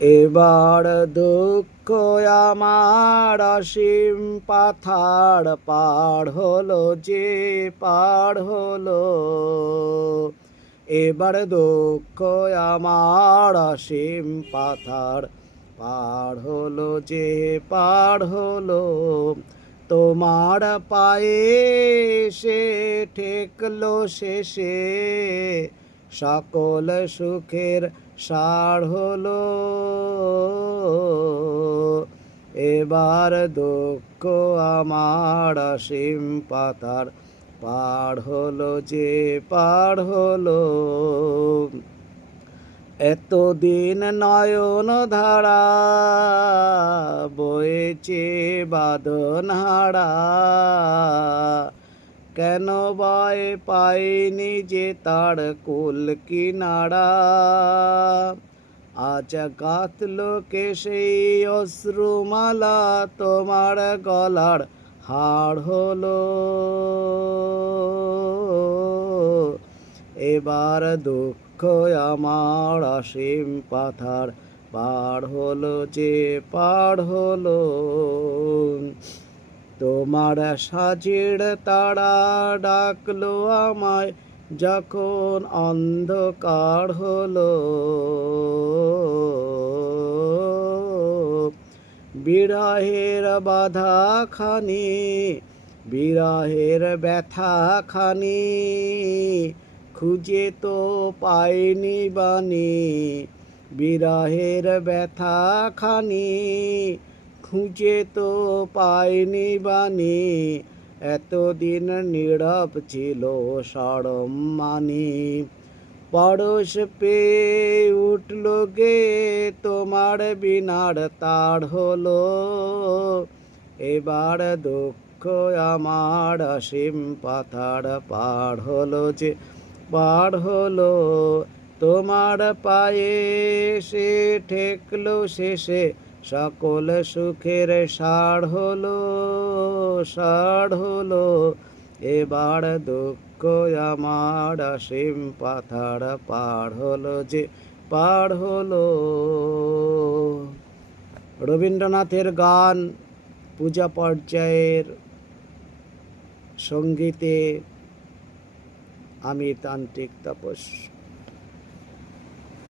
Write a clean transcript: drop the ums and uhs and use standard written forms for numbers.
এবার দুঃখ আমার অসীম পাথার পাড় হলো যে পাড় হলো। এবার দুঃখ আমার অসীম পাথার পাড় হলো যে পাড় হলো। তোমার পায়ে সে ঠেকলো শেষে, সকল সুখের সার হলো। এবার দুঃখ আমার অসীম পাতার পাড় হলো যে পাড় হলো। এতদিন নয়ন ধারা বয়েছে বাঁধন হারা, কেন বয় পাইনি যে তার কুল কিনারা। আজ কাতলো কে সেই অশ্রুমালা, তোমার গলার হাড় হলো। এবার দুঃখ আমার অসীম পাথার পাড় হলো যে পাড় হলো। তোমার সাজের তারা ডাকলো আমায় যখন অন্ধকার হলো। বিরহের বাধা খানি, বিরহের ব্যথা খানি, খুঁজে তো পাইনি বাণী। বিরহের ব্যথা খানি, খুঁজে তো পাইনি বাণী। এতদিন নীরব ছিল সরম মানি। পরশ পেয়ে উঠল গে তোমার বিনার তার হলো। এবার দুঃখ আমার অসীম পাথার পাড় হলো যে পাড় হলো। তোমার পায়ে সে ঠেকলো শেষে, সকল সুখের সার হলো সার হলো। এবার দুঃখ আমার অসীম পাথার পাড় হলো যে পাড় হলো। রবীন্দ্রনাথের গান, পূজা পর্যায়ের সঙ্গীতে আমি তান্ত্রিক তাপস।